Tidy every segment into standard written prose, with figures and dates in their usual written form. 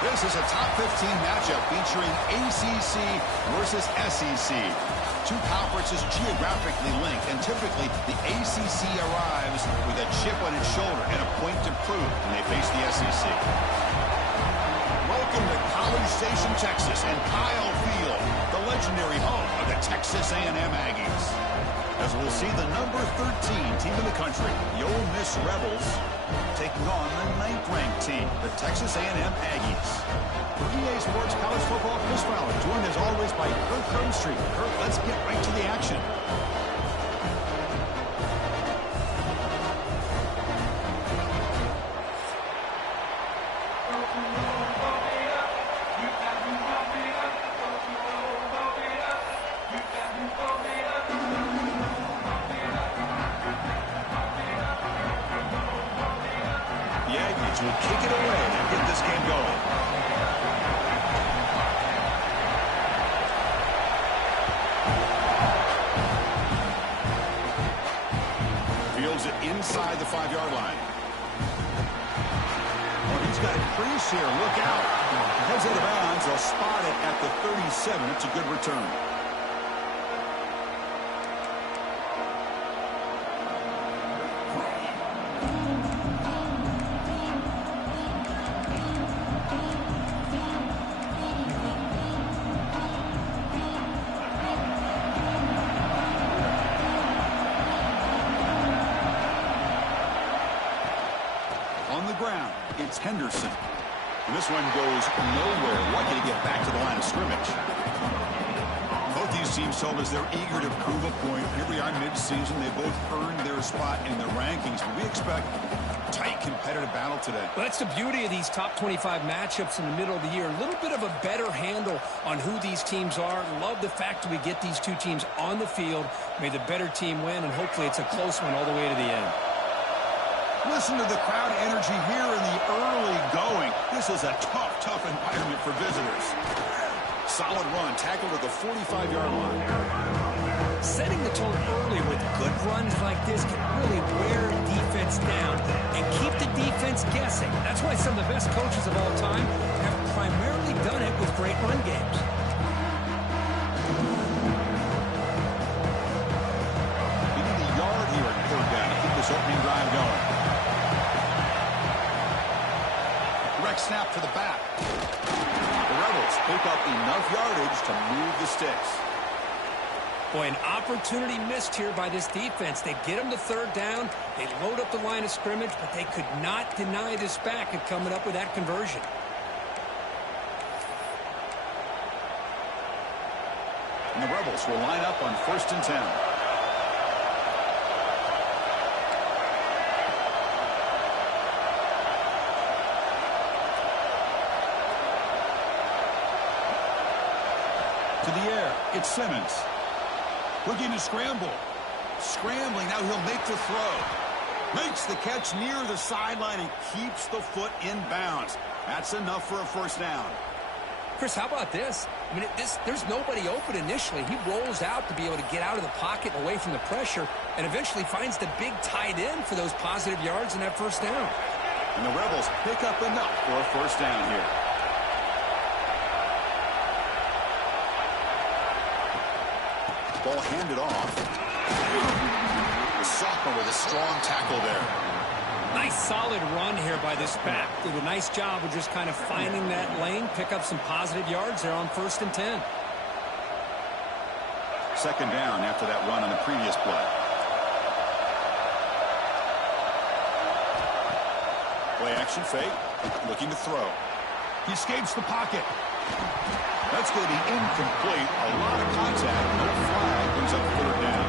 This is a top 15 matchup featuring ACC versus SEC. Two conferences geographically linked, and typically the ACC arrives with a chip on its shoulder and a point to prove when they face the SEC. Welcome to College Station, Texas, and Kyle Field, the legendary home of the Texas A&M Aggies. As we'll see the number 13 team in the country, the Ole Miss Rebels, taking on the 9th-ranked team, the Texas A&M Aggies. For EA Sports College Football, Chris Fowler, joined as always by Kirk Herbstreit. Kirk, let's get right to the action. Will kick it away and get this game going. Fields it inside the 5-yard line. Oh, he's got a crease here. Look out. Heads out of bounds. They'll spot it at the 37. It's a good return. Ground, it's Henderson. And this one goes nowhere. Lucky to get back to the line of scrimmage. Both these teams told us they're eager to prove a point. Here we are mid-season. They both earned their spot in the rankings, but we expect a tight competitive battle today. Well, that's the beauty of these top 25 matchups in the middle of the year. A little bit of a better handle on who these teams are. Love the fact that we get these two teams on the field. May the better team win, and hopefully it's a close one all the way to the end. Listen to the crowd energy here in the early going. This is a tough environment for visitors. Solid run, tackled at the 45-yard line. Setting the tone early with good runs like this can really wear defense down and keep the defense guessing. That's why some of the best coaches of all time have primarily done it with great run games. You need a yard here at third down to keep this opening drive going. Direct snap to the back. The Rebels pick up enough yardage to move the sticks. Boy, an opportunity missed here by this defense. They get them to third down. They load up the line of scrimmage, but they could not deny this back at coming up with that conversion. And the Rebels will line up on 1st and 10. To the air, it's Simmons. Looking to scramble. Scrambling, now he'll make the throw. Makes the catch near the sideline and keeps the foot in bounds. That's enough for a first down. Chris, how about this? I mean, there's nobody open initially. He rolls out to be able to get out of the pocket and away from the pressure and eventually finds the big tight end for those positive yards in that first down. And the Rebels pick up enough for a first down here. Ball handed off. The sophomore with a strong tackle there. Nice solid run here by this back. Did a nice job of just kind of finding that lane, pick up some positive yards there on 1st and 10. Second down after that run on the previous play. Play action fake. Looking to throw. He escapes the pocket. That's going to be incomplete. A lot of contact. No flag. Brings up third down.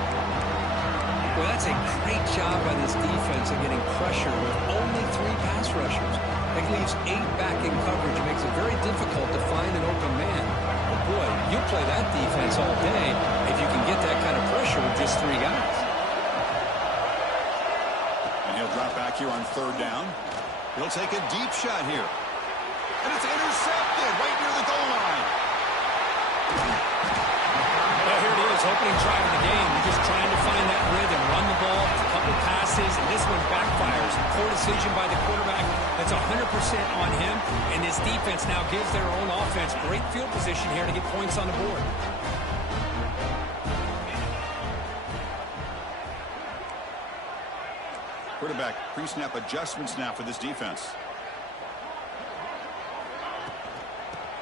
Well, that's a great job by this defense of getting pressure with only 3 pass rushers. That leaves 8 back in coverage. It makes it very difficult to find an open man. But boy, you'll play that defense all day if you can get that kind of pressure with just 3 guys. And he'll drop back here on third down. He'll take a deep shot here. And it's intercepted right near the goal line. Well, here it is, opening drive of the game. You're just trying to find that rhythm, run the ball, a couple passes, and this one backfires. A poor decision by the quarterback. That's 100% on him, and this defense now gives their own offense great field position here to get points on the board. Quarterback pre-snap adjustments now for this defense.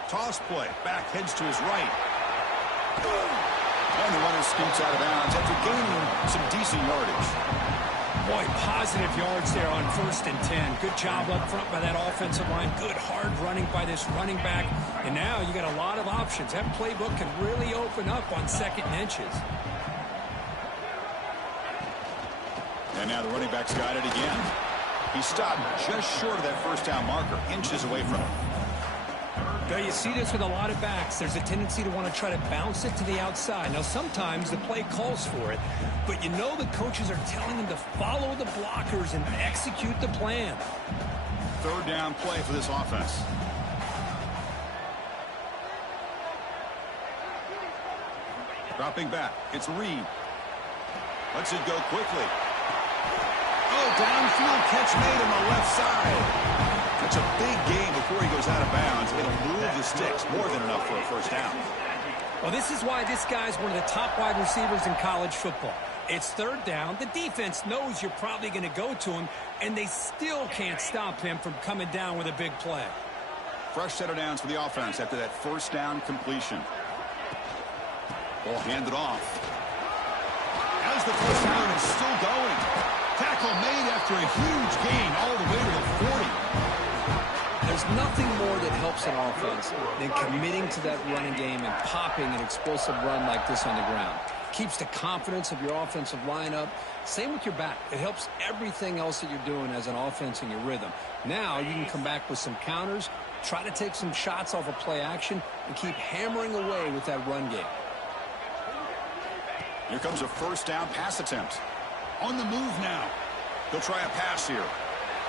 Toss play. Back heads to his right. And the runner scoots out of bounds after gaining some decent yardage. Boy, positive yards there on 1st and 10. Good job up front by that offensive line. Good hard running by this running back. And now you got a lot of options. That playbook can really open up on 2nd and inches. And now the running back's got it again. He stopped just short of that first down marker, inches away from it. Now you see this with a lot of backs. There's a tendency to want to try to bounce it to the outside. Now sometimes the play calls for it, but you know the coaches are telling them to follow the blockers and execute the plan. Third down play for this offense. Dropping back, it's Reed. Lets it go quickly. Oh, downfield catch made on the left side. That's a big gain before he goes out of bounds. It'll move the sticks, more than enough for a first down. Well, this is why this guy's one of the top wide receivers in college football. It's third down. The defense knows you're probably going to go to him, and they still can't stop him from coming down with a big play. Fresh set of downs for the offense after that first down completion. Ball handed off. As the first down is still going. Tackle made after a huge gain all the way to the 40. There's nothing more that helps an offense than committing to that running game and popping an explosive run like this on the ground. Keeps the confidence of your offensive lineup. Same with your back. It helps everything else that you're doing as an offense in your rhythm. Now you can come back with some counters, try to take some shots off of play action, and keep hammering away with that run game. Here comes a first down pass attempt. On the move now. He'll try a pass here.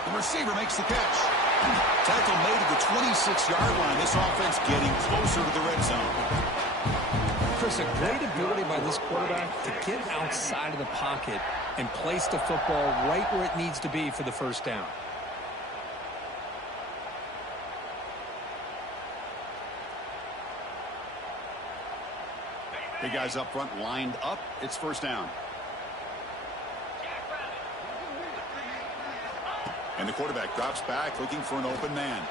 The receiver makes the catch. Tackle made at the 26-yard line. This offense getting closer to the red zone. Chris, a great ability by this quarterback to get outside of the pocket and place the football right where it needs to be for the first down. Big guys up front lined up. It's first down. And the quarterback drops back looking for an open man.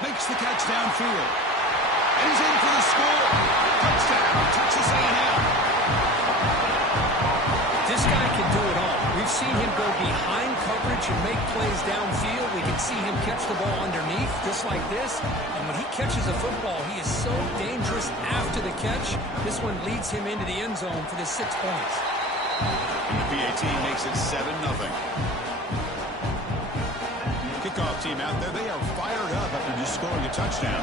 Makes the catch downfield. And he's in for the score. Touchdown, Texas A&M. This guy can do it all. We've seen him go behind coverage and make plays downfield. We can see him catch the ball underneath, just like this. And when he catches a football, he is so dangerous after the catch. This one leads him into the end zone for the 6 points. And the PAT makes it 7-0. Kickoff team out there, they are fired up after just scoring a touchdown.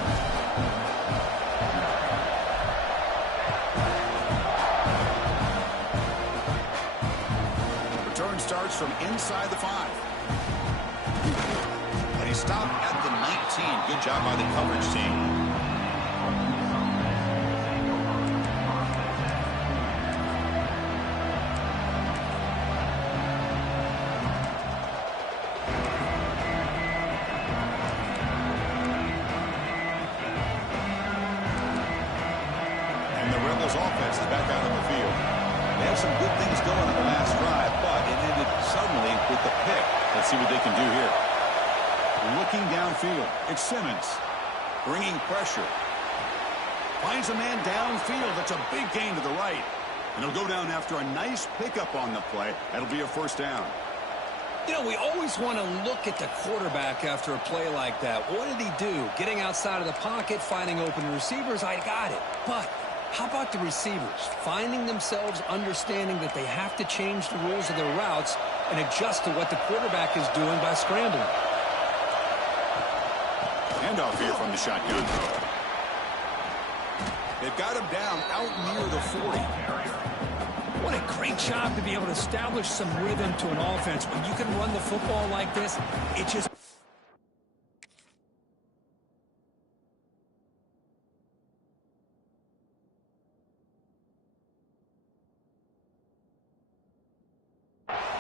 Return starts from inside the 5. And he stopped at the 19. Good job by the coverage team. Offense is back out on the field. They have some good things going on the last drive, but it ended suddenly with the pick. Let's see what they can do here. Looking downfield, it's Simmons bringing pressure. Finds a man downfield. That's a big gain to the right. And he'll go down after a nice pickup on the play. That'll be a first down. You know, we always want to look at the quarterback after a play like that. What did he do? Getting outside of the pocket, finding open receivers, I got it. But how about the receivers? Finding themselves understanding that they have to change the rules of their routes and adjust to what the quarterback is doing by scrambling. Handoff here from the shotgun. They've got him down out near the 40. What a great job to be able to establish some rhythm to an offense. When you can run the football like this, it just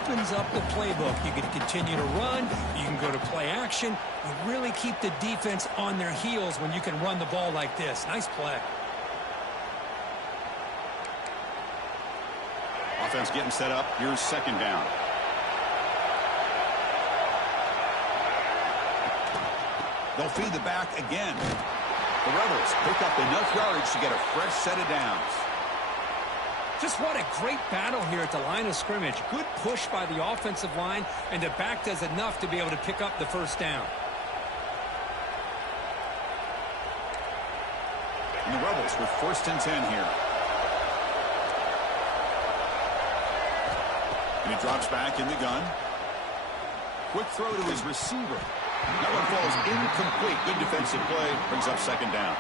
opens up the playbook. You can continue to run. You can go to play action. You really keep the defense on their heels when you can run the ball like this. Nice play. Offense getting set up. Here's second down. They'll feed the back again. The Rebels pick up enough yardage to get a fresh set of downs. Just what a great battle here at the line of scrimmage. Good push by the offensive line, and the back does enough to be able to pick up the first down. And the Rebels with 1st and 10 here. And he drops back in the gun. Quick throw to his receiver. That one falls incomplete. Good defensive play. Brings up second down.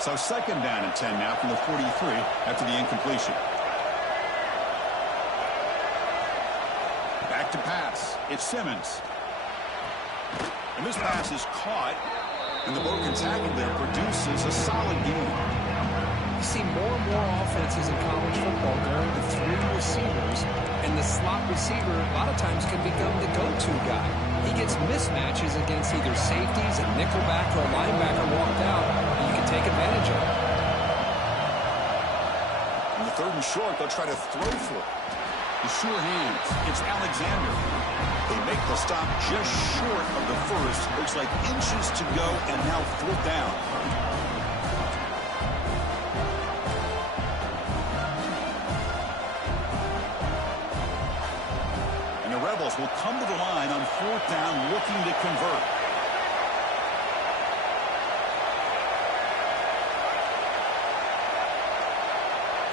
So second down and 10 now from the 43 after the incompletion. Back to pass. It's Simmons. And this pass is caught, and the broken tackle there produces a solid gain. You see more and more offenses in college football going to 3 receivers, and the slot receiver a lot of times can become the go-to guy. He gets mismatches against either safeties, a nickelback, or a linebacker walked out, and you can take advantage of it. On the 3rd and short, they'll try to throw for it. The sure hands. It's Alexander. They make the stop just short of the first. Looks like inches to go, and now 4th down. And the Rebels will come to the line on 4th down, looking to convert.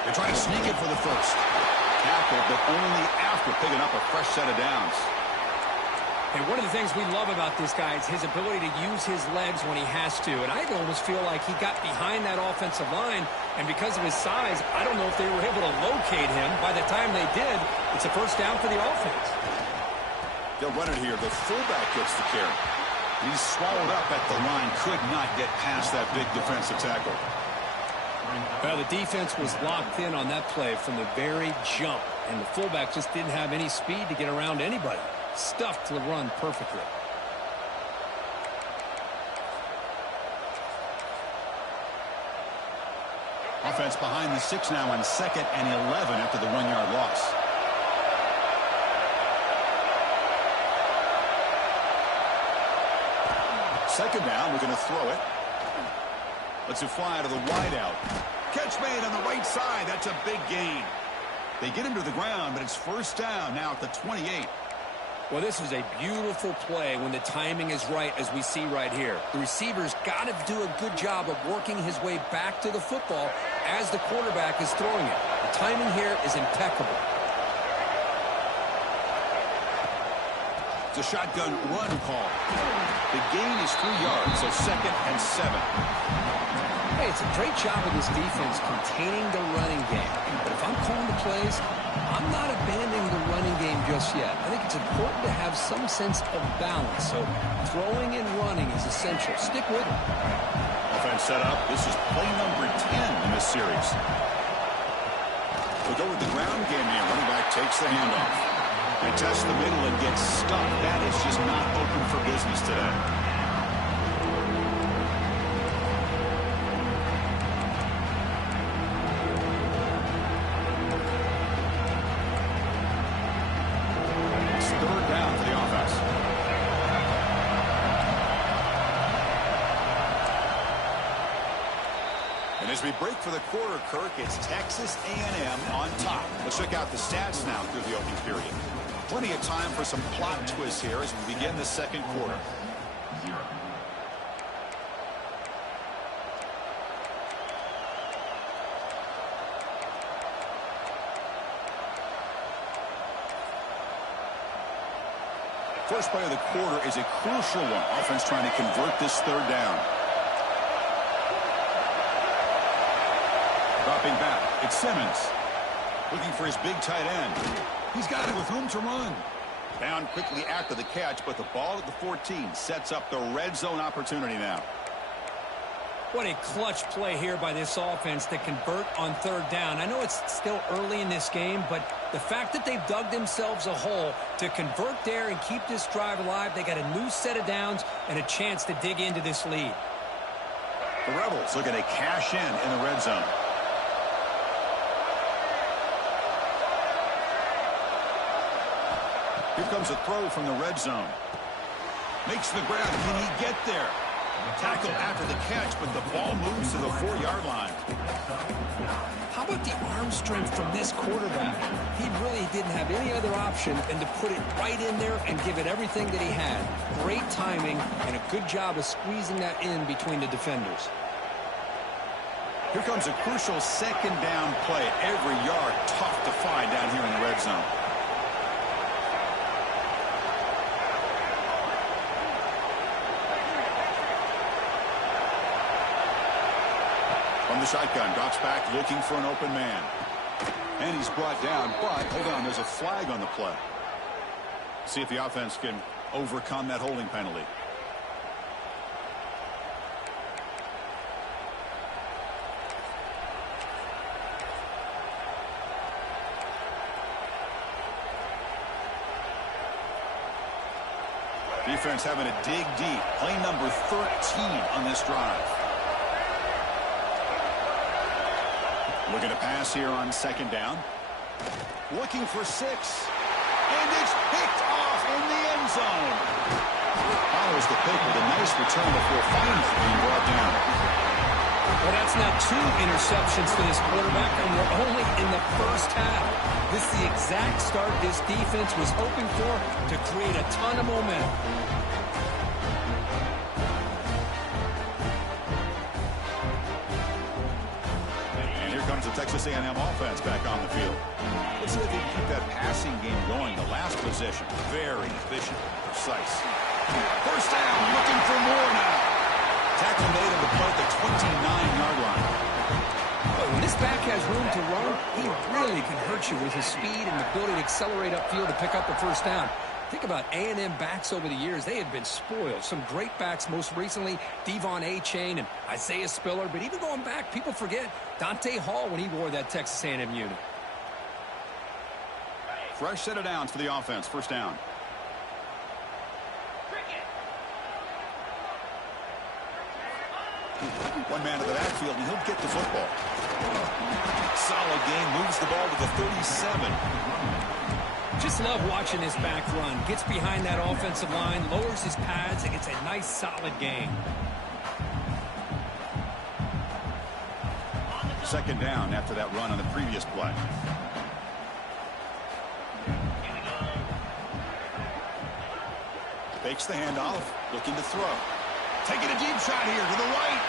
They try to sneak it for the first. Tackle, but only after picking up a fresh set of downs. And one of the things we love about this guy is his ability to use his legs when he has to. And I almost feel like he got behind that offensive line, and because of his size, I don't know if they were able to locate him. By the time they did, it's a first down for the offense. They'll run it here. The fullback gets the carry. He's swallowed up at the line. Could not get past that big defensive tackle. Well, the defense was locked in on that play from the very jump, and the fullback just didn't have any speed to get around anybody. Stuffed the run perfectly. Offense behind the 6 now on 2nd and 11 after the 1-yard loss. Second down, we're going to throw it. Let's it fly to the wideout. Catch made on the right side. That's a big gain. They get him to the ground, but it's first down now at the 28. Well, this is a beautiful play when the timing is right, as we see right here. The receiver's got to do a good job of working his way back to the football as the quarterback is throwing it. The timing here is impeccable. It's a shotgun run call. The gain is 3 yards, so 2nd and 7. Hey, it's a great job of this defense containing the running game. But if I'm calling the plays, I'm not abandoning the running game just yet. I think it's important to have some sense of balance. So throwing and running is essential. Stick with it. Offense set up. This is play number 10 in this series. We'll go with the ground game here. Running back takes the handoff. They test the middle and gets stuck. That is just not open for business today. It's 3rd down for the offense. And as we break for the quarter, Kirk, it's Texas A&M on top. Let's check out the stats now through the opening period. Plenty of time for some plot twists here as we begin the second quarter. First play of the quarter is a crucial one. Offense trying to convert this 3rd down. Dropping back, it's Simmons. Looking for his big tight end. He's got it with room to run. Down quickly after the catch, but the ball at the 14 sets up the red zone opportunity now. What a clutch play here by this offense to convert on 3rd down. I know it's still early in this game, but the fact that they've dug themselves a hole to convert there and keep this drive alive, they got a new set of downs and a chance to dig into this lead. The Rebels looking to cash in the red zone. Here comes a throw from the red zone. Makes the grab. Can he get there? Tackle after the catch, but the ball moves to the 4-yard line. How about the arm strength from this quarterback? He really didn't have any other option than to put it right in there and give it everything that he had. Great timing and a good job of squeezing that in between the defenders. Here comes a crucial 2nd down play. Every yard tough to find down here in the red zone. From the shotgun, drops back looking for an open man. And he's brought down, but hold on, there's a flag on the play. See if the offense can overcome that holding penalty. Defense having to dig deep. Play number 13 on this drive. Looking to pass here on 2nd down. Looking for 6. And it's picked off in the end zone. Follows the pick with a nice return before finally being brought down. Well, that's now 2 interceptions for this quarterback, and we're only in the first half. This is the exact start this defense was hoping for to create a ton of momentum. And here comes the Texas A&M offense back on the field. Let's see if they can keep that passing game going. The last possession, very efficient, precise. First down, looking for more now. Tackle made on the play at the 29-yard line. But when this back has room to run, he really can hurt you with his speed and the ability to accelerate upfield to pick up the first down. Think about A&M backs over the years. They have been spoiled. Some great backs, most recently Devon A-Chain and Isaiah Spiller. But even going back, people forget Dante Hall when he wore that Texas A&M unit. Fresh set of downs for the offense. First down. One man to the backfield, and he'll get the football. Solid game, moves the ball to the 37. Just love watching this back run. Gets behind that offensive line, lowers his pads, and gets a nice solid gain. Second down after that run on the previous play. Fakes the handoff, looking to throw. Taking a deep shot here to the right.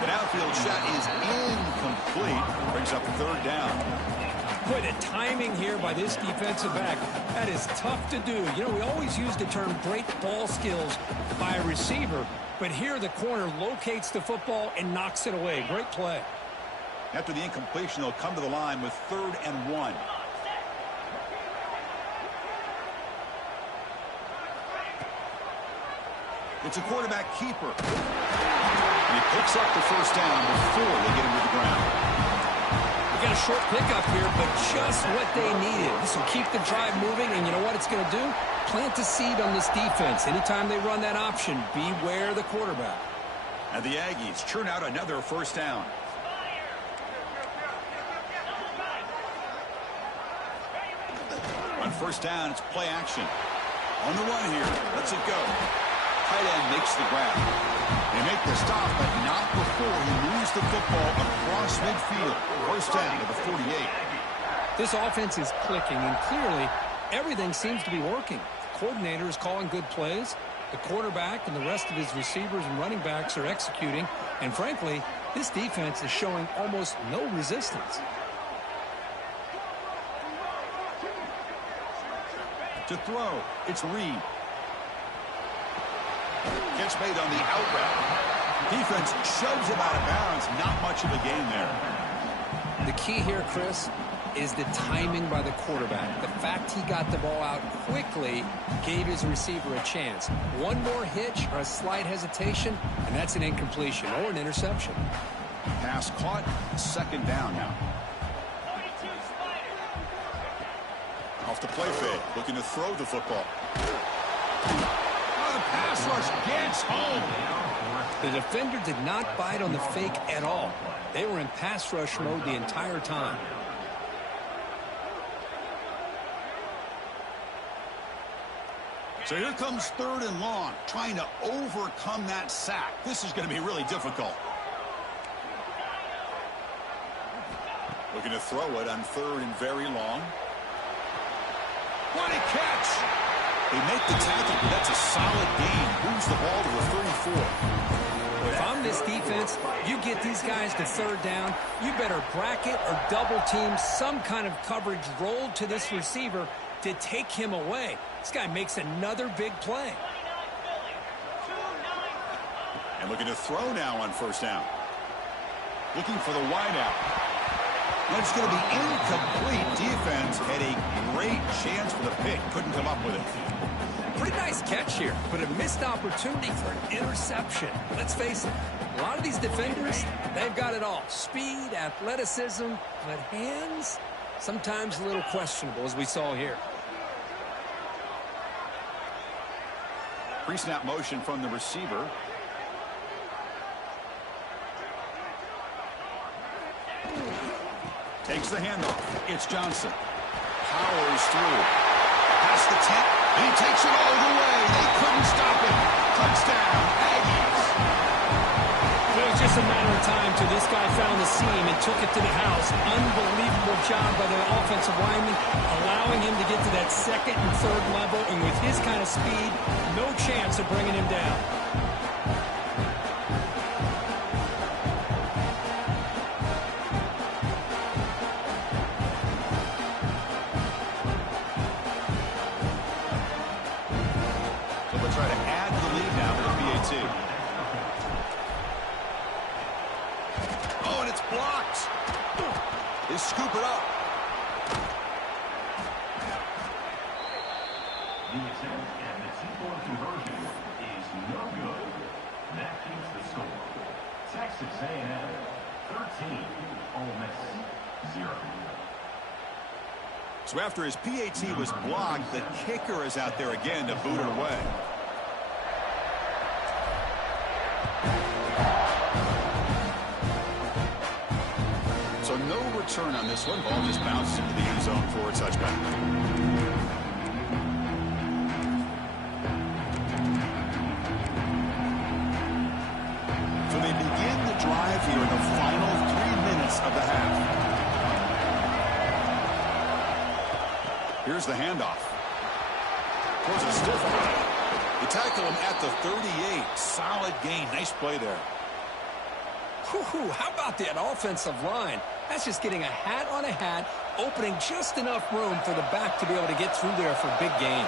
The downfield shot is incomplete. Brings up third down. Boy, the timing here by this defensive back, that is tough to do. You know, we always use the term great ball skills by a receiver, but here the corner locates the football and knocks it away. Great play. After the incompletion, they'll come to the line with 3rd and 1. It's a quarterback keeper. And he picks up the first down before they get him to the ground. We got a short pickup here, but just what they needed. This will keep the drive moving, and you know what it's going to do? Plant a seed on this defense. Anytime they run that option, beware the quarterback. And the Aggies churn out another first down. On first down, it's play action. On the run here. Let's it go. Tight end makes the grab. They make the stop, but not before he moves the football across midfield. First down to the 48. This offense is clicking, and clearly everything seems to be working. The coordinator is calling good plays. The quarterback and the rest of his receivers and running backs are executing. And frankly, this defense is showing almost no resistance. To throw, it's Reed. Catch made on the out route. Defense shoves him out of bounds. Not much of a gain there. The key here, Chris, is the timing by the quarterback. The fact he got the ball out quickly gave his receiver a chance. One more hitch or a slight hesitation, and that's an incompletion or an interception. Pass caught. Second down now. Off the play fake. Looking to throw the football. The pass rush gets home. The defender did not bite on the fake at all. They were in pass rush mode the entire time. So here comes 3rd and long, trying to overcome that sack. This is going to be really difficult. Looking to throw it on 3rd and very long. What a catch! They make the tackle, but that's a solid gain. Moves the ball to the 34. If I'm this defense, you get these guys to 3rd down, you better bracket or double team some kind of coverage rolled to this receiver to take him away. This guy makes another big play. And looking to throw now on first down. Looking for the wideout. And it's going to be incomplete. Defense had a great chance for the pick. Couldn't come up with it. Pretty nice catch here, but a missed opportunity for an interception. Let's face it, a lot of these defenders, they've got it all. Speed, athleticism, but hands, sometimes a little questionable, as we saw here. Pre-snap motion from the receiver. Takes the handoff. It's Johnson. Powers through. Past the 10. And he takes it all the way. They couldn't stop him. Touchdown, Aggies. It was just a matter of time till this guy found the seam and took it to the house. Unbelievable job by the offensive lineman, allowing him to get to that 2nd and 3rd level. And with his kind of speed, no chance of bringing him down. Try to add the lead now to the PAT. Oh, and it's blocked. They scoop it up. The attempt and the 2-point conversion is no good. That keeps the score. Texas A&M 13, Ole Miss 0. So after his PAT was blocked, the kicker is out there again to boot it away. return on this one. Ball just bounced into the end zone for a touchback. So they begin the drive here in the final 3 minutes of the half. Here's the handoff. Towards a stiff one. They tackle him at the 38. Solid gain. Nice play there. Whew, how about that offensive line? That's just getting a hat on a hat, opening just enough room for the back to be able to get through there for a big gain.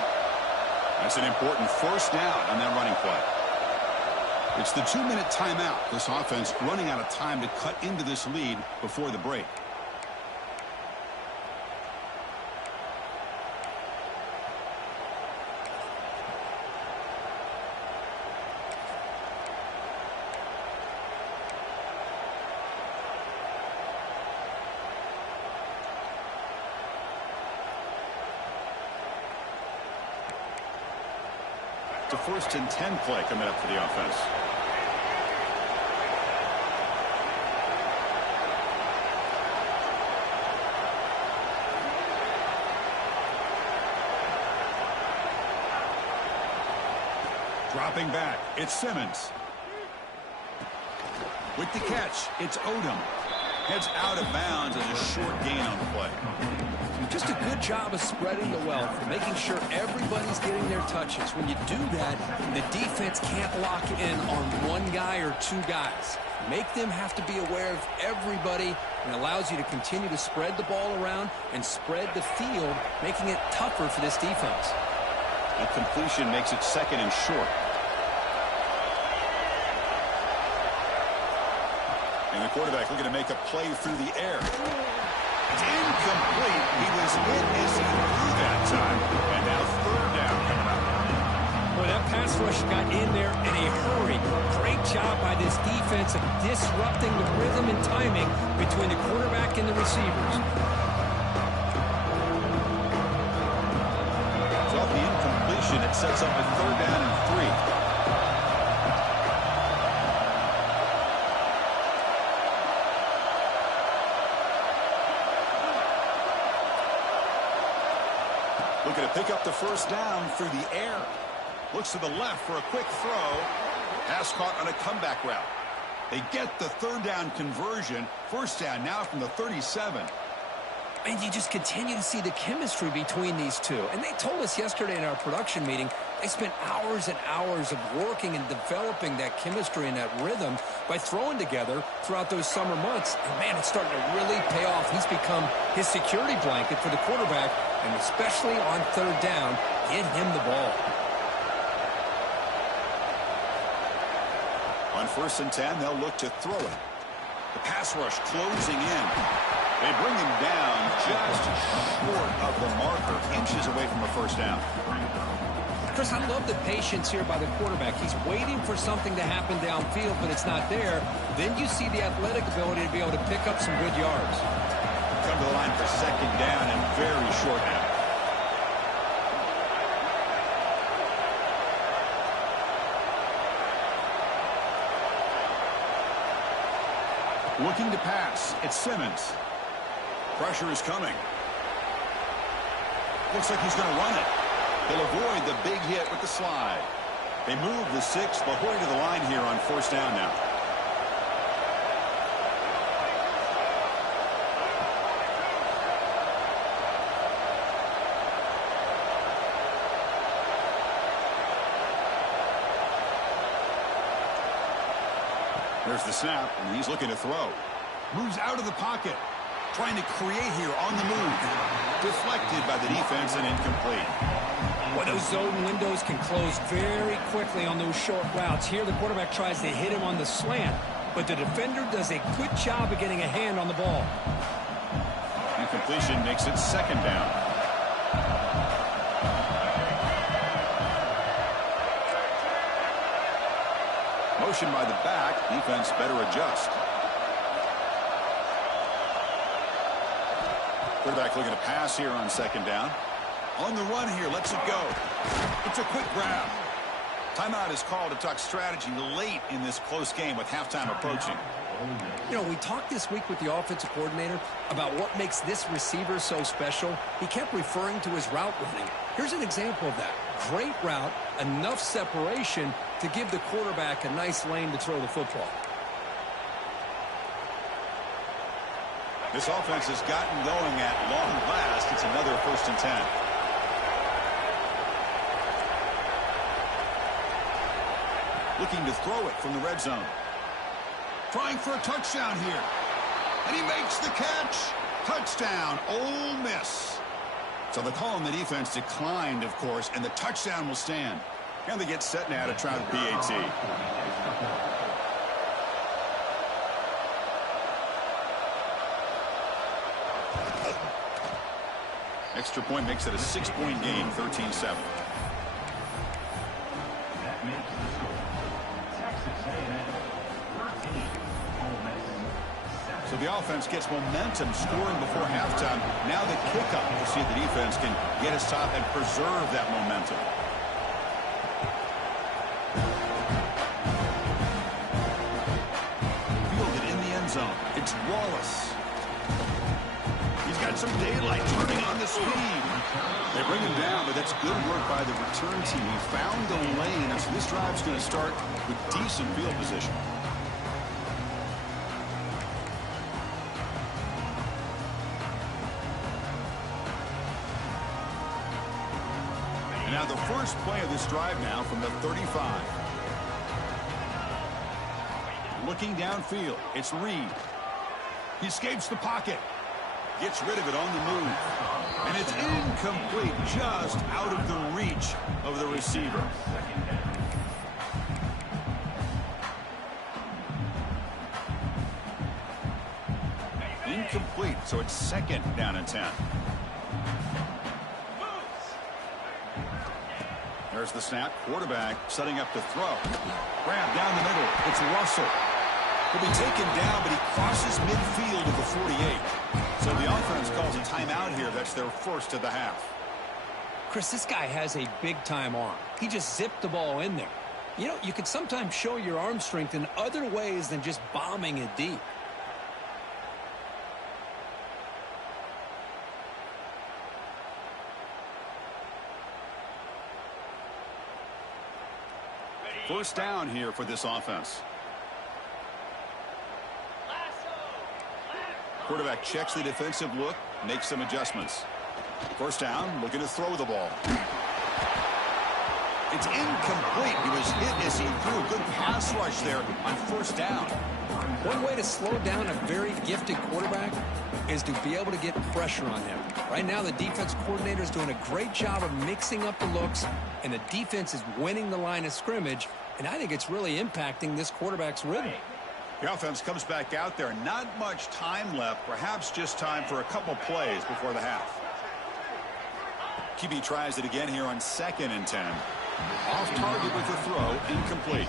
That's an important first down on that running play. It's the 2-minute timeout. This offense running out of time to cut into this lead before the break. It's a 1st and 10 play coming up for the offense. Dropping back, it's Simmons. With the catch, it's Odom. Heads out of bounds as a short gain on the play. Just a good job of spreading the wealth, making sure everybody's getting their touches. When you do that, the defense can't lock in on one guy or two guys. Make them have to be aware of everybody, and allows you to continue to spread the ball around and spread the field, making it tougher for this defense. That completion makes it 2nd and short. And the quarterback looking to make a play through the air. It's incomplete. He was hit as he threw that time. And now 3rd down coming up. Boy, that pass rush got in there in a hurry. Great job by this defense of disrupting the rhythm and timing between the quarterback and the receivers. So off the incompletion, it sets up a 3rd down and 3. Looking to pick up the first down through the air. Looks to the left for a quick throw. Pass caught on a comeback route. They get the 3rd down conversion. First down now from the 37. And you just continue to see the chemistry between these two. And they told us yesterday in our production meeting, they spent hours and hours of working and developing that chemistry and that rhythm by throwing together throughout those summer months. And, man, it's starting to really pay off. He's become his security blanket for the quarterback, and especially on 3rd down, get him the ball. On 1st and 10, they'll look to throw it. The pass rush closing in. They bring him down just short of the marker, inches away from a first down. Chris, I love the patience here by the quarterback. He's waiting for something to happen downfield, but it's not there. Then you see the athletic ability to be able to pick up some good yards. Come to the line for 2nd down and very short now. Looking to pass, it's Simmons. Pressure is coming. Looks like he's going to run it. He'll avoid the big hit with the slide. They move the 6th, but hurry to the line here on 1st down now. There's the snap, and he's looking to throw. Moves out of the pocket. Trying to create here on the move. Deflected by the defense and incomplete. Boy, those zone windows can close very quickly on those short routes. Here the quarterback tries to hit him on the slant, but the defender does a good job of getting a hand on the ball. Incompletion makes it 2nd down. Motion by the back. Defense better adjust. Quarterback looking to pass here on 2nd down. On the run here, lets it go. It's a quick grab. Timeout is called to talk strategy late in this close game with halftime approaching. You know, we talked this week with the offensive coordinator about what makes this receiver so special. He kept referring to his route running. Here's an example of that. Great route, enough separation to give the quarterback a nice lane to throw the football. This offense has gotten going at long last. It's another 1st and 10. Looking to throw it from the red zone. Trying for a touchdown here. And he makes the catch. Touchdown, Ole Miss. So the call on the defense declined, of course, and the touchdown will stand. And they get set now to try the PAT. Extra point makes it a 6-point game, 13-7. That makes the score. Texas A&M 13, Ole Miss 7. So the offense gets momentum scoring before halftime. Now the kickoff. We'll see if the defense can get a stop and preserve that momentum. Fielded in the end zone. It's Wallace. He's got some daylight turning on the speed. They bring him down, but that's good work by the return team. He found the lane, and so this drive's going to start with decent field position. And now the first play of this drive now from the 35. Looking downfield, it's Reed. He escapes the pocket. Gets rid of it on the move. And it's incomplete, just out of the reach of the receiver. Incomplete, so it's 2nd down and 10. There's the snap. Quarterback setting up to throw. Grab down the middle. It's Russell. He'll be taken down, but he crosses midfield at the 48. So the offense calls a timeout here. That's their first of the half. Chris, this guy has a big-time arm. He just zipped the ball in there. You know, you can sometimes show your arm strength in other ways than just bombing it deep. First down here for this offense. Quarterback checks the defensive look, makes some adjustments. First down, looking to throw the ball. It's incomplete. He was hit as he threw a good pass rush there on first down. One way to slow down a very gifted quarterback is to be able to get pressure on him. Right now, the defense coordinator is doing a great job of mixing up the looks, and the defense is winning the line of scrimmage, and I think it's really impacting this quarterback's rhythm. The offense comes back out there. Not much time left. Perhaps just time for a couple plays before the half. QB tries it again here on 2nd and 10. Off target with the throw. Incomplete.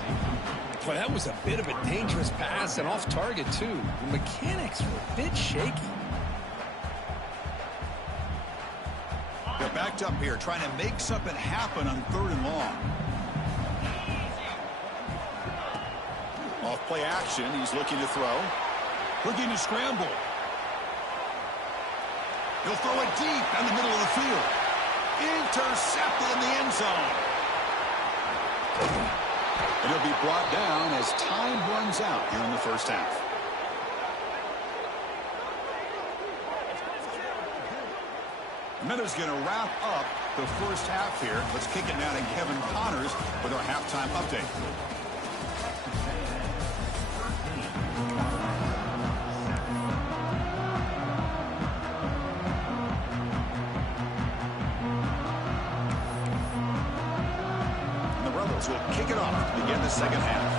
Boy, that was a bit of a dangerous pass and off target, too. The mechanics were a bit shaky. They're backed up here, trying to make something happen on 3rd and long. Off play action, he's looking to throw. Looking to scramble. He'll throw it deep down the middle of the field. Intercepted in the end zone. And he'll be brought down as time runs out here in the first half. Miller's going to wrap up the first half here. Let's kick it now to Kevin Connors with our halftime update. Will kick it off to begin the second half.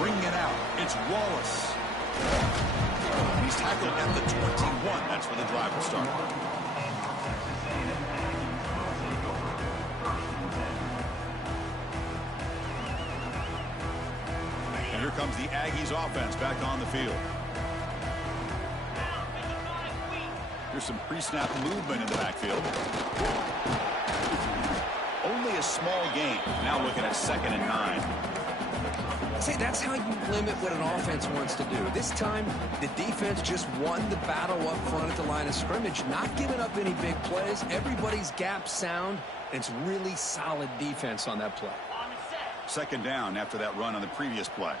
Bringing it out, it's Wallace. He's tackled at the 21. That's where the drive will start. Here comes the Aggies offense back on the field. Here's some pre-snap movement in the backfield. Only a small gain. Now looking at 2nd and 9. See, that's how you limit what an offense wants to do. This time, the defense just won the battle up front at the line of scrimmage, not giving up any big plays. Everybody's gap sound, and it's really solid defense on that play. 2nd down after that run on the previous play.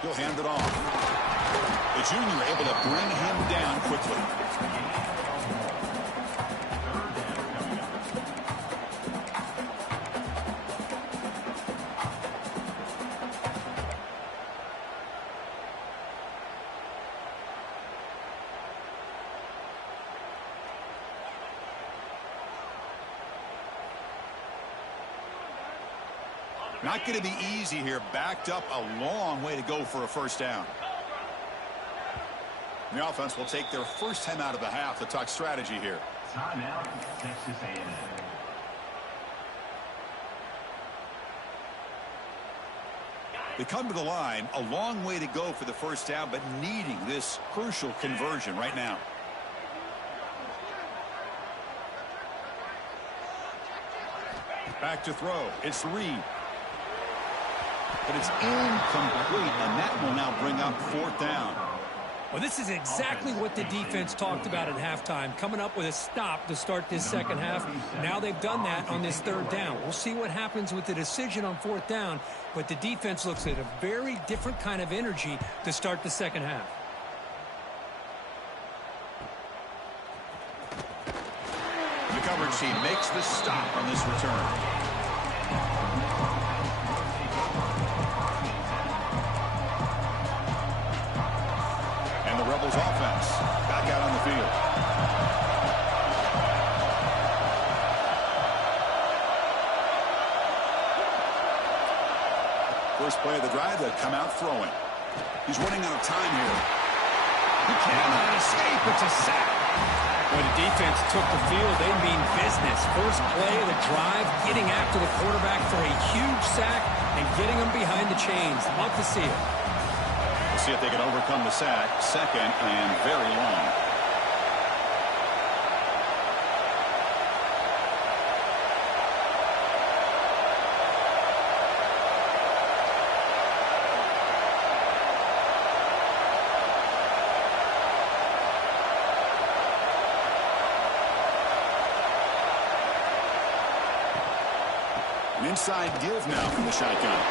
He'll hand it off. The junior able to bring him down quickly. Not going to be easy here. Backed up a long way to go for a 1st down. The offense will take their first time out of the half to talk strategy here. Timeout, Texas A&M. They come to the line, a long way to go for the 1st down, but needing this crucial conversion right now. Back to throw. It's Reed. But it's incomplete, and that will now bring up 4th down. Well, this is exactly what the defense talked about at halftime, coming up with a stop to start this 2nd half. Now they've done that on this 3rd down. We'll see what happens with the decision on 4th down, but the defense looks at a very different kind of energy to start the 2nd half. The coverage team makes the stop on this return. Rebels offense back out on the field. First play of the drive, they come out throwing. He's running out of time here. He cannot escape. It's a sack. When the defense took the field, they mean business. First play of the drive, getting after the quarterback for a huge sack and getting him behind the chains. Love to see it. See if they can overcome the sack. 2nd and very long. An inside give now from the shotgun.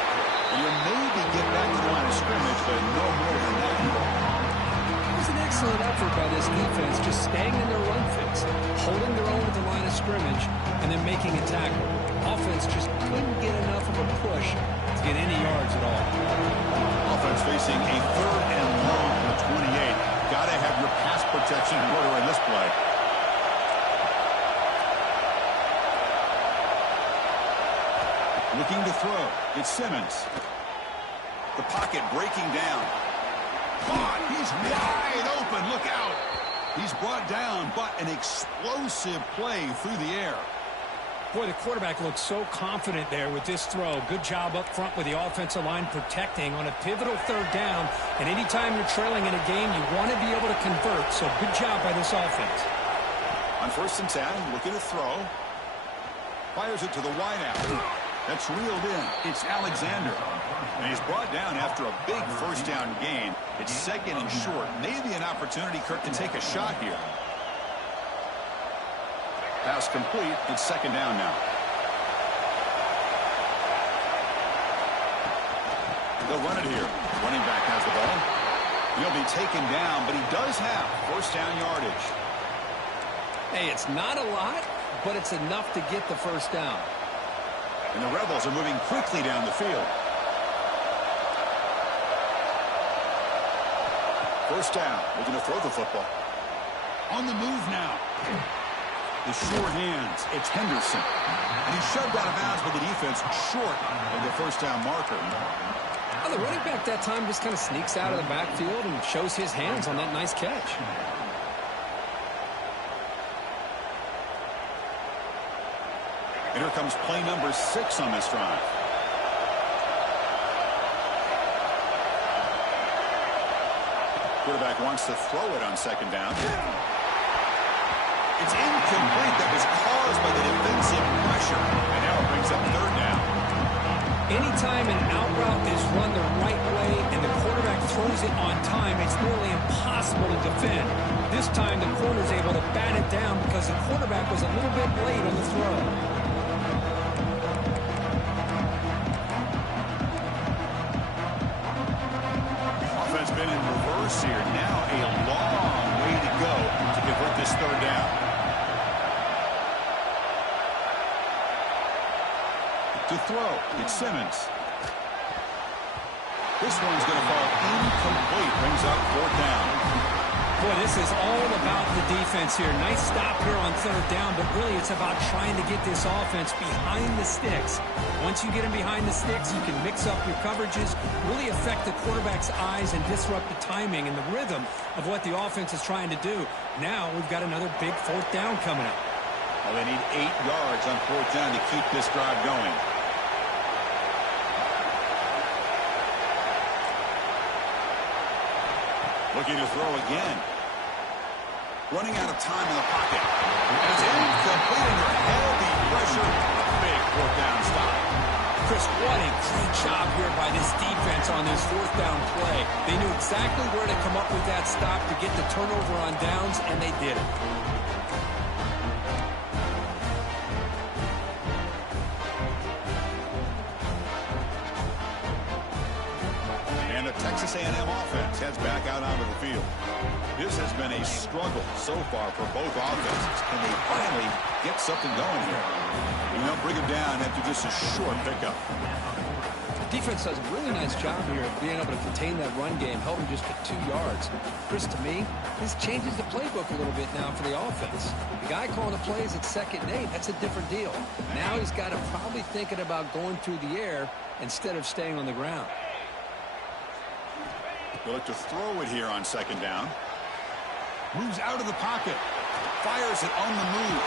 And you'll maybe get back to the line of scrimmage, but no more than that. It was an excellent effort by this defense, just staying in their run fits, holding their own at the line of scrimmage, and then making a tackle. Offense just couldn't get enough of a push to get any yards at all. Offense facing a 3rd and long from the 28. Got to have your pass protection in order in this play. Looking to throw. It's Simmons. The pocket breaking down. Caught. He's wide open. Look out. He's brought down, but an explosive play through the air. Boy, the quarterback looks so confident there with this throw. Good job up front with the offensive line protecting on a pivotal 3rd down. And anytime you're trailing in a game, you want to be able to convert. So good job by this offense. On 1st and 10, looking to throw. Fires it to the wideout. That's reeled in. It's Alexander. And he's brought down after a big 1st down gain. It's 2nd and short. Maybe an opportunity, Kirk, to take a shot here. Pass complete. It's 2nd down now. They'll run it here. Running back has the ball. He'll be taken down, but he does have 1st down yardage. Hey, it's not a lot, but it's enough to get the 1st down. And the Rebels are moving quickly down the field. 1st down. Looking to throw the football. On the move now. The short hands. It's Henderson. And he's shoved out of bounds by the defense short of the 1st down marker. Well, the running back that time just kind of sneaks out of the backfield and shows his hands on that nice catch. And here comes play number 6 on this drive. Quarterback wants to throw it on second down. It's incomplete. That was caused by the defensive pressure. And now it brings up third down. Anytime an out route is run the right way and the quarterback throws it on time, it's nearly impossible to defend. This time the corner's able to bat it down because the quarterback was a little bit late on the throw. Offense been in reverse here. Now a long way to go to convert this third down. To throw, it's Simmons. This one's going to fall incomplete. Brings up fourth down. Boy, this is all about the defense here. Nice stop here on third down, but really it's about trying to get this offense behind the sticks. Once you get them behind the sticks, you can mix up your coverages, really affect the quarterback's eyes and disrupt the timing and the rhythm of what the offense is trying to do. Now we've got another big fourth down coming up. Well, they need 8 yards on fourth down to keep this drive going. Looking to throw again. Running out of time in the pocket. And it's incomplete under heavy pressure. A big fourth down stop. Chris, what a great job here by this defense on this fourth down play. They knew exactly where to come up with that stop to get the turnover on downs, and they did it. Texas A&M offense heads back out onto the field. This has been a struggle so far for both offenses. Can they finally get something going here? You know, bring them down after just a short pickup. The defense does a really nice job here of being able to contain that run game, help them just get 2 yards. Chris, to me, this changes the playbook a little bit now for the offense. The guy calling the plays at 2nd and 8, that's a different deal. Now he's got to probably thinking about going through the air instead of staying on the ground. They'll look to throw it here on second down. Moves out of the pocket. Fires it on the move.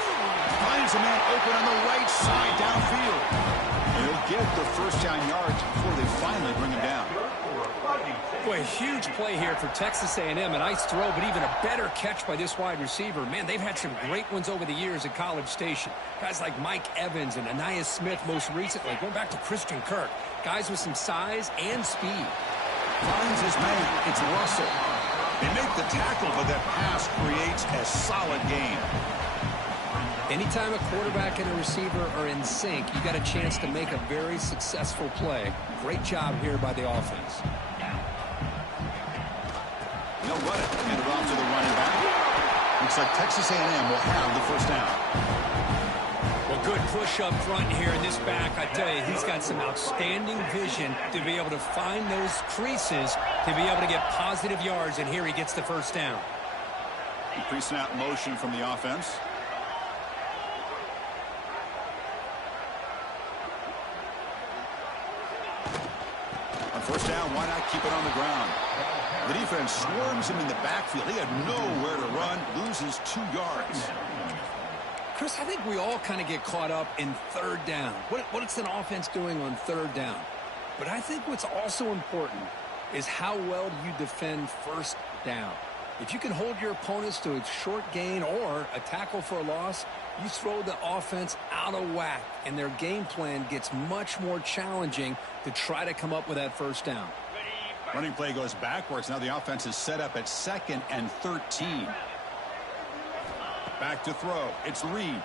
Finds a man open on the right side downfield. And he'll get the first down yards before they finally bring him down. Boy, huge play here for Texas A&M. A nice throw, but even a better catch by this wide receiver. Man, they've had some great ones over the years at College Station. Guys like Mike Evans and Anais Smith most recently. Going back to Christian Kirk. Guys with some size and speed. Finds his man. It's Russell. They make the tackle, but that pass creates a solid gain. Anytime a quarterback and a receiver are in sync, you got a chance to make a very successful play. Great job here by the offense. They'll run it. Hand it off to the running back. Looks like Texas A&M will have the first down. Well, good push up front here in this back. I tell you, he's got some outstanding vision to be able to find those creases, to be able to get positive yards, and here he gets the first down. Pre-snap motion from the offense. On first down, why not keep it on the ground? The defense swarms him in the backfield. He had nowhere to run, loses 2 yards. Chris, I think we all kind of get caught up in third down. What's an offense doing on third down? But I think what's also important is how well do you defend first down. If you can hold your opponents to a short gain or a tackle for a loss, you throw the offense out of whack, and their game plan gets much more challenging to try to come up with that first down. Running play goes backwards. Now the offense is set up at 2nd and 13. Back to throw. It's Reed.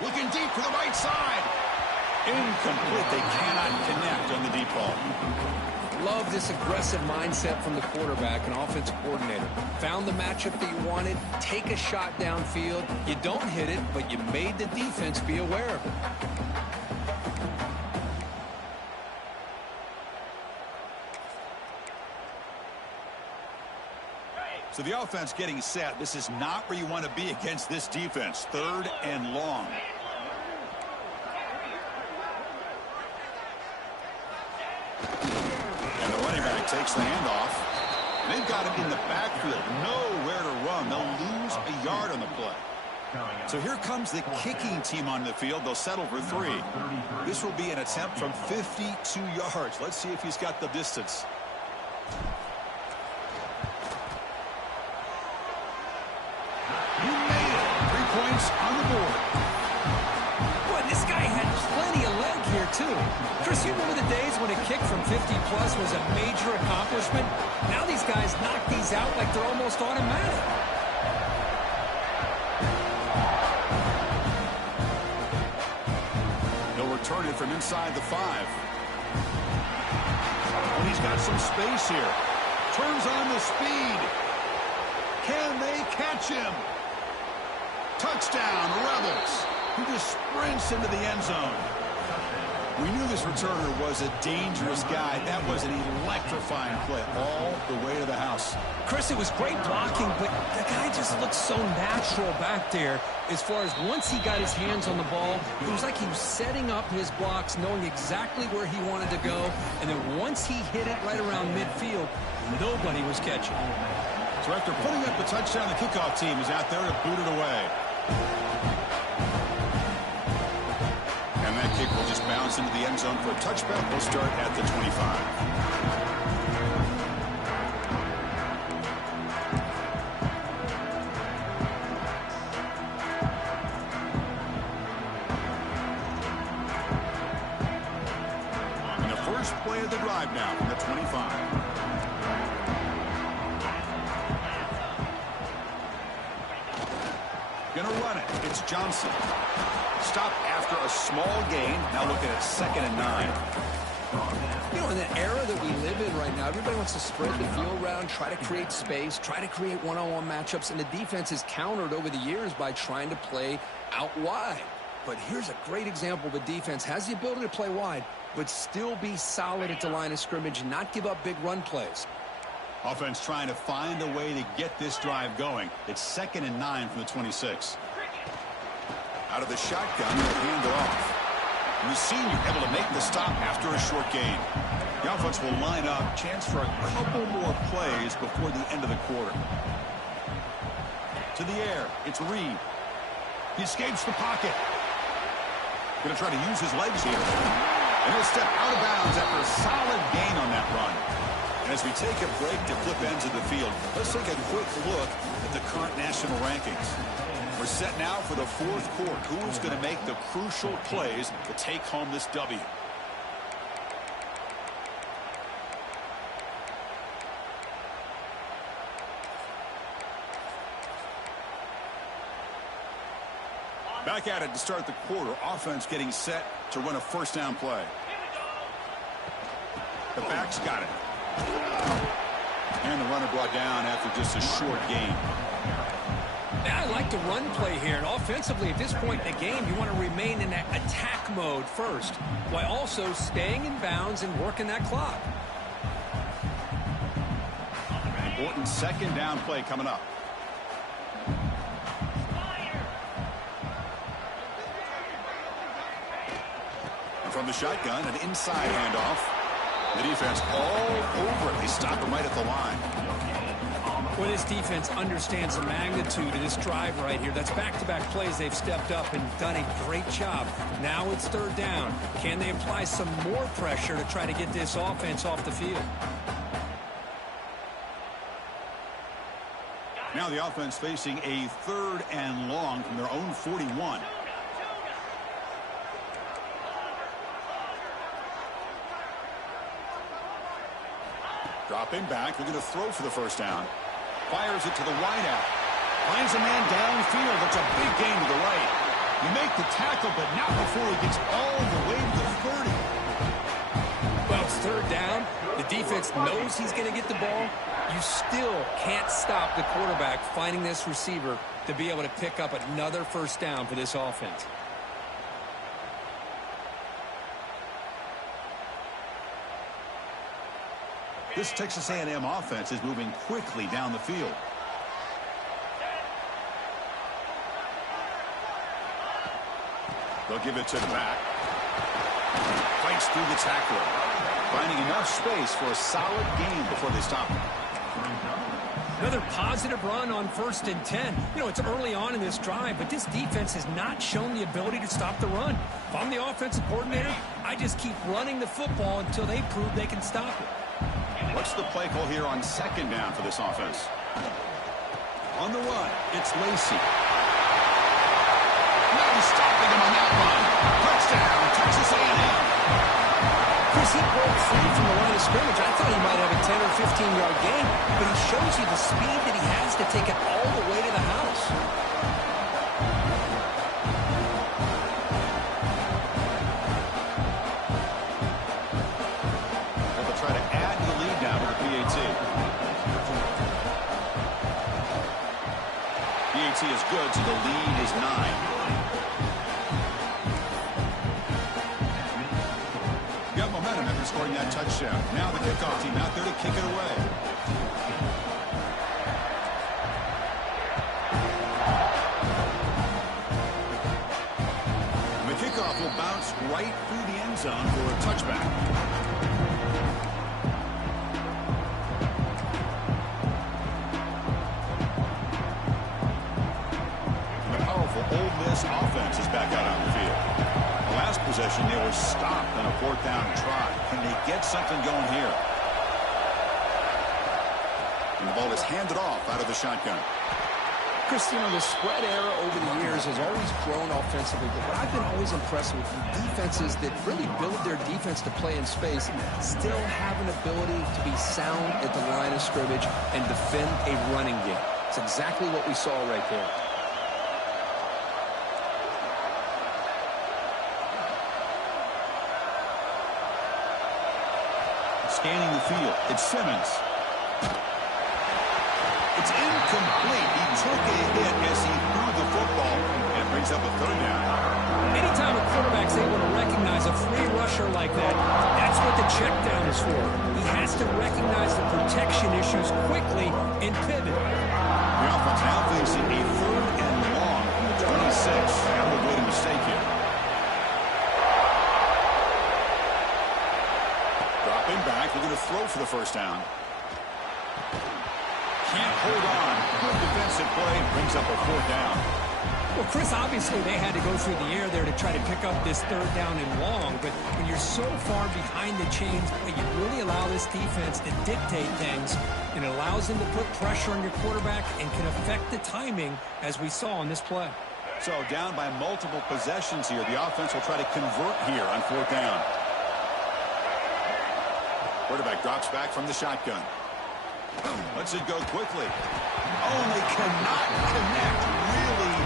Looking deep to the right side. Incomplete. They cannot connect on the deep ball. Love this aggressive mindset from the quarterback and offensive coordinator. Found the matchup that you wanted. Take a shot downfield. You don't hit it, but you made the defense be aware of it. So the offense getting set. This is not where you want to be against this defense. 3rd and long. And the running back takes the handoff. They've got him in the backfield. Nowhere to run. They'll lose a yard on the play. So here comes the kicking team on the field. They'll settle for 3. This will be an attempt from 52 yards. Let's see if he's got the distance. points on the board. Boy, this guy had plenty of leg here, too. Chris, you remember the days when a kick from 50-plus was a major accomplishment? Now these guys knock these out like they're almost automatic. He'll return it from inside the 5. And he's got some space here. Turns on the speed. Can they catch him? Touchdown, Rebels. He just sprints into the end zone. We knew this returner was a dangerous guy. That was an electrifying play all the way to the house. Chris, it was great blocking, but the guy just looked so natural back there. As far as once he got his hands on the ball, it was like he was setting up his blocks, knowing exactly where he wanted to go. And then once he hit it right around midfield, nobody was catching. So after putting up the touchdown, the kickoff team is out there to boot it away. And that kick will just bounce into the end zone for a touchback. We'll start at the 25. Play of the drive now from the 25. Gonna run it. It's Johnson. Stop after a small gain. Now looking at 2nd and 9. You know, in the era that we live in right now, everybody wants to spread the field around, try to create space, try to create one-on-one matchups, and the defense is countered over the years by trying to play out wide. But here's a great example. The defense has the ability to play wide, but still be solid at the line of scrimmage and not give up big run plays. Offense trying to find a way to get this drive going. It's 2nd and 9 from the 26. Out of the shotgun, they'll hand it off. And the senior able to make the stop after a short gain. The offense will line up. Chance for a couple more plays before the end of the quarter. To the air. It's Reed. He escapes the pocket. Going to try to use his legs here. And he'll step out of bounds after a solid gain on that run. And as we take a break to flip ends of the field, let's take a quick look at the current national rankings. We're set now for the 4th quarter. Who is going to make the crucial plays to take home this W? Back at it to start the quarter. Offense getting set to run a 1st down play. The back's got it. And the runner brought down after just a short gain. Now, I like the run play here. And offensively, at this point in the game, you want to remain in that attack mode first, while also staying in bounds and working that clock. Important 2nd down play coming up. From the shotgun, an inside handoff. The defense all over it. They stop him right at the line. Well, this defense understands the magnitude of this drive right here. That's back-to-back plays. They've stepped up and done a great job. Now it's 3rd down. Can they apply some more pressure to try to get this offense off the field? Now the offense facing a 3rd and long from their own 41. Dropping back, looking to throw for the 1st down. Fires it to the wideout. Finds a man downfield. That's a big gain to the right. You make the tackle, but not before he gets all the way to the 30. Well, it's 3rd down. The defense knows he's going to get the ball. You still can't stop the quarterback finding this receiver to be able to pick up another 1st down for this offense. This Texas A&M offense is moving quickly down the field. They'll give it to the back. Fights through the tackler. Finding enough space for a solid gain before they stop him. Another positive run on 1st and 10. You know, it's early on in this drive, but this defense has not shown the ability to stop the run. If I'm the offensive coordinator, I just keep running the football until they prove they can stop it. What's the play call here on 2nd down for this offense? On the run, it's Lacey. Really stopping him on that run. Touchdown, Texas A&M. Chris, he broke free from the line of scrimmage. I thought he might have a 10 or 15-yard gain, but he shows you the speed that he has to take it all the way to the house. They'll try to add to the lead now with the PAT. PAT is good, so the lead is 9. Got momentum after scoring that touchdown. Now the kickoff team out there to kick it away. The kickoff will bounce right through the end zone for a touchback. The powerful Ole Miss offense is back out on the field. Last possession, they were stopped on a 4th down try. Can they get something going here? And the ball is handed off out of the shotgun. Chris, you know, the spread era over the years has always grown offensively, but what I've been always impressed with defenses that really build their defense to play in space still have an ability to be sound at the line of scrimmage and defend a running game. It's exactly what we saw right there. Scanning the field, it's Simmons. It's incomplete. He took a hit as he threw the football, and it brings up a 3rd down. Anytime a quarterback's able to recognize a free rusher like that, that's what the check down is for. He has to recognize the protection issues quickly and pivot. The offense now facing a 3rd and long from the 26. Got to avoid a mistake here. Dropping back, looking to throw for the 1st down. Can't hold on. Good defensive play. Brings up a 4th down. Well, Chris, obviously they had to go through the air there to try to pick up this 3rd down and long, but when you're so far behind the chains, you really allow this defense to dictate things, and it allows them to put pressure on your quarterback and can affect the timing, as we saw on this play. So down by multiple possessions here. The offense will try to convert here on 4th down. Quarterback drops back from the shotgun. Lets it go quickly. Oh, and they cannot connect. Really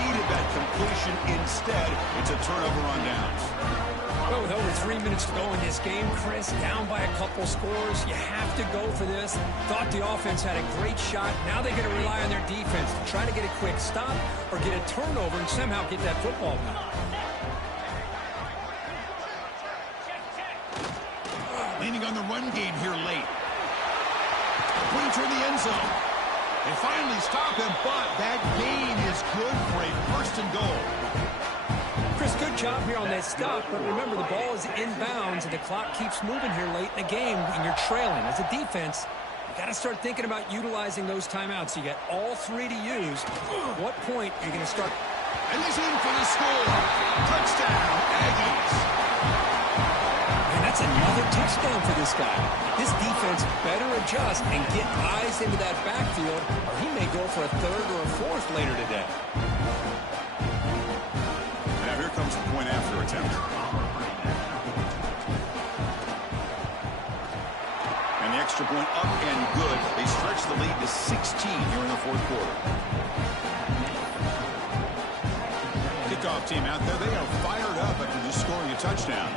needed that completion. Instead, it's a turnover on downs. Well, with over 3 minutes to go in this game, Chris, down by a couple scores, you have to go for this. Thought the offense had a great shot. Now they're going to rely on their defense to try to get a quick stop or get a turnover and somehow get that football back. Leaning on the run game here late. Put it toward the end zone. They finally stop him, but that gain is good for a 1st and goal. Chris, good job here on that stop, but remember the ball is inbounds and the clock keeps moving here late in the game and you're trailing. As a defense, you got to start thinking about utilizing those timeouts. You got all 3 to use. At what point are you going to start? And he's in for the score. Touchdown, Aggies. That's another touchdown for this guy. This defense better adjust and get eyes into that backfield, or he may go for a 3rd or a 4th later today. Now here comes the point after attempt. And the extra point up and good. They stretch the lead to 16 here in the 4th quarter. Kickoff team out there. They are fired up after just scoring a touchdown.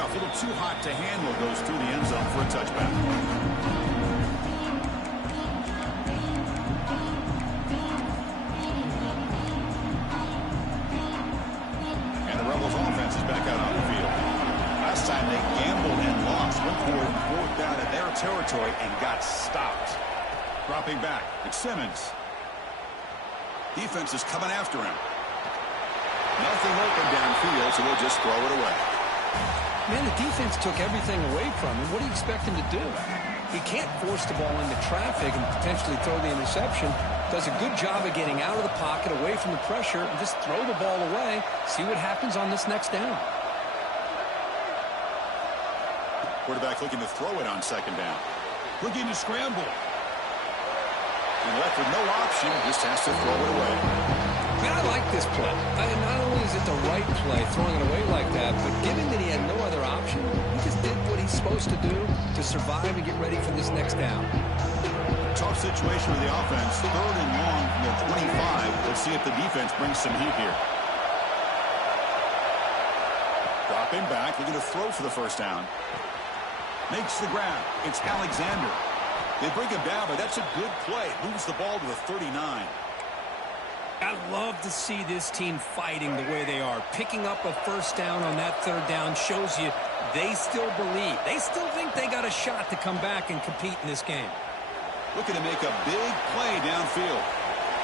A little too hot to handle, goes through the end zone for a touchback. And the Rebels offense is back out on the field. Last time they gambled and lost, went for 4th down in their territory and got stopped. Dropping back, it's Simmons. Defense is coming after him. Nothing open downfield, so they'll just throw it away. Man, the defense took everything away from him. What do you expect him to do? He can't force the ball into traffic and potentially throw the interception. Does a good job of getting out of the pocket, away from the pressure, and just throw the ball away. See what happens on this next down. Quarterback looking to throw it on second down. Looking to scramble. And left with no option, just has to throw it away. Man, I like this play. Not only is it the right play, throwing it away like that, but given that he had no other option, he just did what he's supposed to do to survive and get ready for this next down. Tough situation with the offense. 3rd and long from their 25. Let's see if the defense brings some heat here. Dropping back, looking to throw for the first down. Makes the grab. It's Alexander. They bring him down, but that's a good play. Moves the ball to the 39. I love to see this team fighting the way they are. Picking up a first down on that 3rd down shows you they still believe. They still think they got a shot to come back and compete in this game. Looking to make a big play downfield.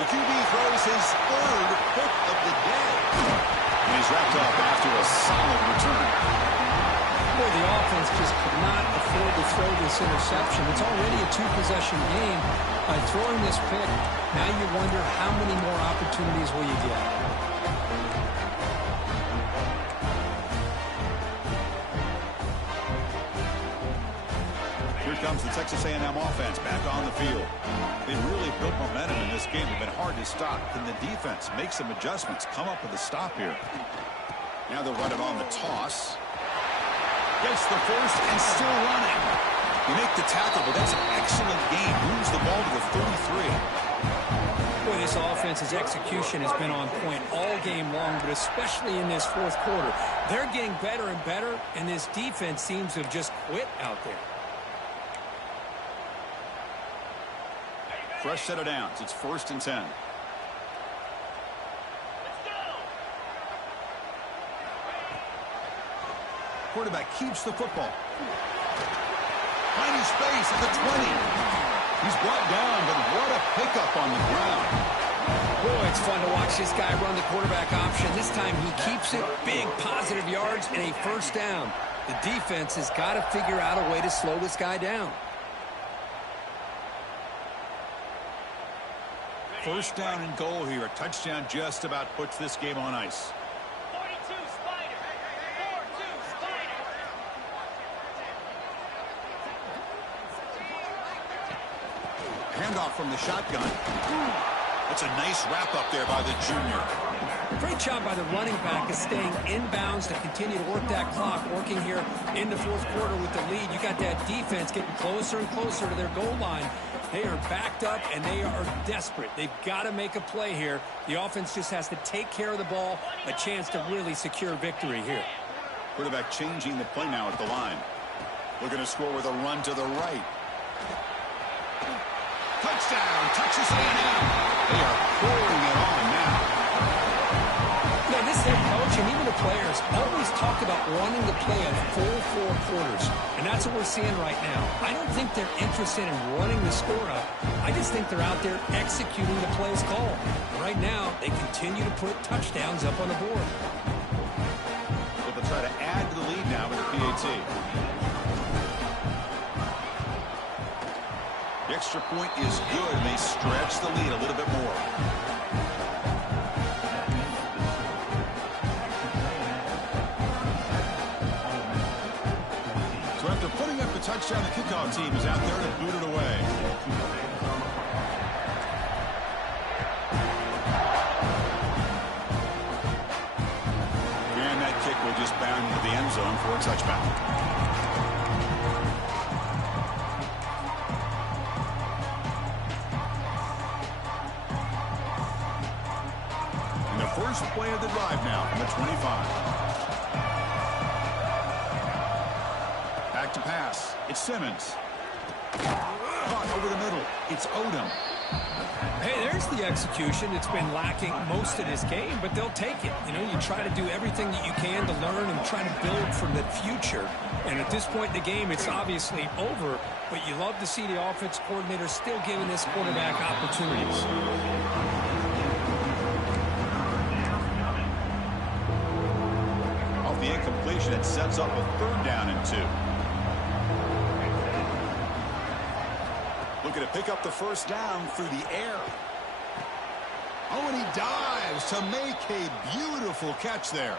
The QB throws his 3rd pick of the day. And he's wrapped up after a solid return. Boy, the offense just could not afford to throw this interception. It's already a 2-possession game. By throwing this pick, now you wonder how many more opportunities will you get. Here comes the Texas A&M offense back on the field. They really built momentum in this game. They've been hard to stop. Can the defense make some adjustments, come up with a stop here? Now they'll run it on the toss. Gets the first and still running. You make the tackle, but that's an excellent game. Moves the ball to the 33. Boy, this offense's execution has been on point all game long, but especially in this 4th quarter. They're getting better and better, and this defense seems to have just quit out there. Fresh set of downs. It's 1st and 10. Quarterback keeps the football. Finding space at the 20. He's brought down, but what a pickup on the ground. Boy, it's fun to watch this guy run the quarterback option. This time he keeps it. Big positive yards and a first down. The defense has got to figure out a way to slow this guy down. First down and goal here. A touchdown just about puts this game on ice. Handoff from the shotgun. That's a nice wrap up there by the junior. Great job by the running back of staying inbounds to continue to work that clock, working here in the 4th quarter with the lead. You got that defense getting closer and closer to their goal line. They are backed up, and they are desperate. They've got to make a play here. The offense just has to take care of the ball, a chance to really secure victory here. Quarterback changing the play now at the line. Looking to score with a run to the right. Touchdown, Texas A&M. They are pouring it on now. Now, this head coach and even the players always talk about wanting to play a full 4 quarters, and that's what we're seeing right now. I don't think they're interested in running the score up. I just think they're out there executing the plays called. Right now, they continue to put touchdowns up on the board. Well, they'll try to add to the lead now with the PAT. The extra point is good, and they stretch the lead a little bit more. So after putting up the touchdown, the kickoff team is out there to boot it away. And that kick will just bound into the end zone for a touchback. First play of the drive now from the 25. Back to pass. It's Simmons. Caught over the middle. It's Odom. Hey, there's the execution. It's been lacking most of this game, but they'll take it. You know, you try to do everything that you can to learn and try to build for the future. And at this point in the game, it's obviously over, but you love to see the offense coordinator still giving this quarterback opportunities. The incompletion, it sets up a 3rd down and 2. Looking to pick up the first down through the air. Oh, and he dives to make a beautiful catch there.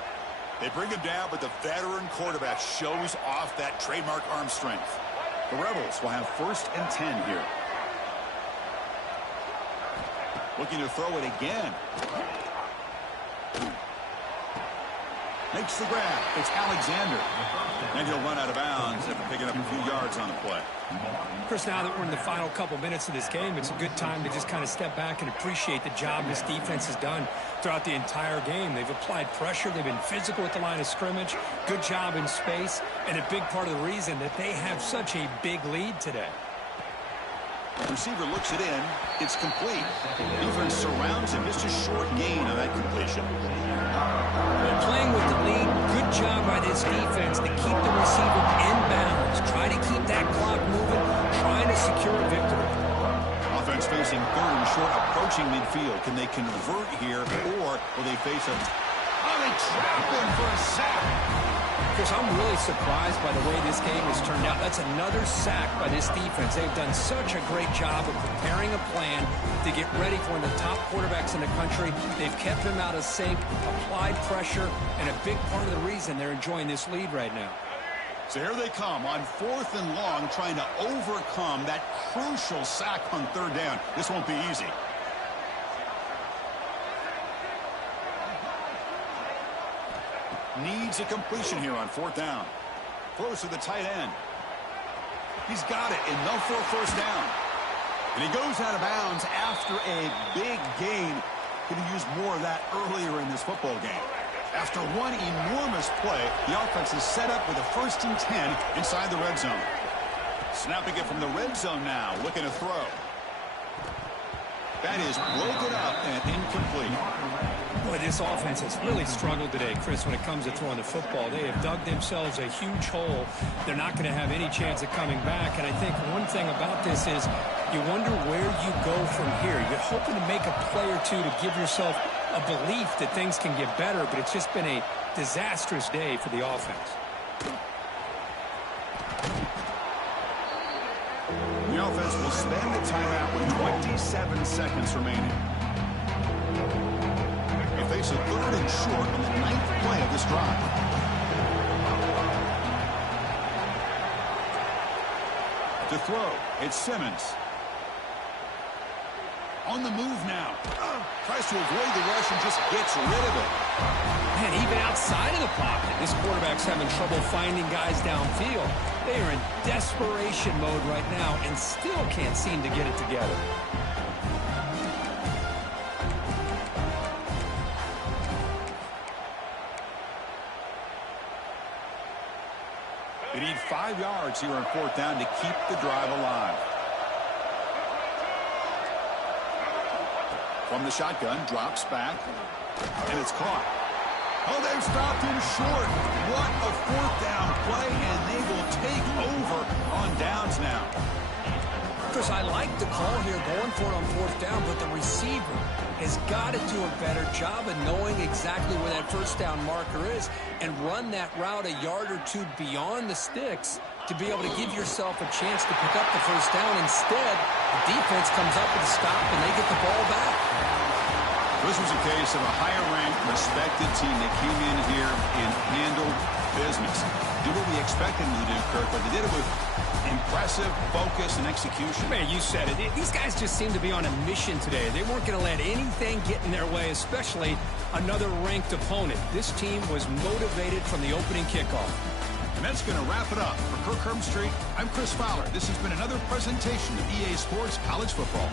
They bring him down, but the veteran quarterback shows off that trademark arm strength. The Rebels will have 1st and 10 here. Looking to throw it again. Makes the grab. It's Alexander. And he'll run out of bounds after picking up a few yards on the play. Chris, now that we're in the final couple minutes of this game, it's a good time to just kind of step back and appreciate the job this defense has done throughout the entire game. They've applied pressure. They've been physical at the line of scrimmage. Good job in space. And a big part of the reason that they have such a big lead today. The receiver looks it in. It's complete. Defense surrounds him. Just a short gain on that completion. Well, playing with the lead, good job by this defense to keep the receiver in bounds. Try to keep that clock moving, trying to secure a victory. Offense facing 3rd and short, approaching midfield. Can they convert here, or will they face a... Oh, they trap him for a sack. Chris, I'm really surprised by the way this game has turned out. That's another sack by this defense. They've done such a great job of preparing a plan to get ready for one of the top quarterbacks in the country. They've kept him out of sync, applied pressure, and a big part of the reason they're enjoying this lead right now. So here they come on 4th and long, trying to overcome that crucial sack on 3rd down. This won't be easy. Needs a completion here on 4th down. Throws to the tight end. He's got it, enough for a 1st down. And he goes out of bounds after a big gain. Could have used more of that earlier in this football game. After one enormous play, the offense is set up with a 1st and 10 inside the red zone. Snapping it from the red zone now, looking to throw. That is broken up and incomplete. Boy, this offense has really struggled today, Chris, when it comes to throwing the football. They have dug themselves a huge hole. They're not going to have any chance of coming back. And I think one thing about this is you wonder where you go from here. You're hoping to make a play or two to give yourself a belief that things can get better, but it's just been a disastrous day for the offense. The offense will spend the timeout with 27 seconds remaining. They face a 3rd and short on the 9th play of this drive. To throw, it's Simmons. On the move now. Tries to avoid the rush and just gets rid of it. Man, even outside of the pocket, this quarterback's having trouble finding guys downfield. They are in desperation mode right now and still can't seem to get it together. They need 5 yards here on 4th down to keep the drive alive. From the shotgun, drops back, and it's caught. Oh, they've stopped him short. What a 4th down play, and they will take over on downs now. Chris, I like the call here going for it on 4th down, but the receiver has got to do a better job of knowing exactly where that 1st down marker is and run that route a yard or two beyond the sticks to be able to give yourself a chance to pick up the 1st down. Instead, the defense comes up with a stop and they get the ball back. This was a case of a higher-ranked, respected team that came in here and handled business. Did what we expected them to do, Kirk, but they did it with impressive focus and execution. Man, you said it. These guys just seem to be on a mission today. They weren't going to let anything get in their way, especially another ranked opponent. This team was motivated from the opening kickoff. And that's going to wrap it up. For Kirk Herbstreit, I'm Chris Fowler. This has been another presentation of EA Sports College Football.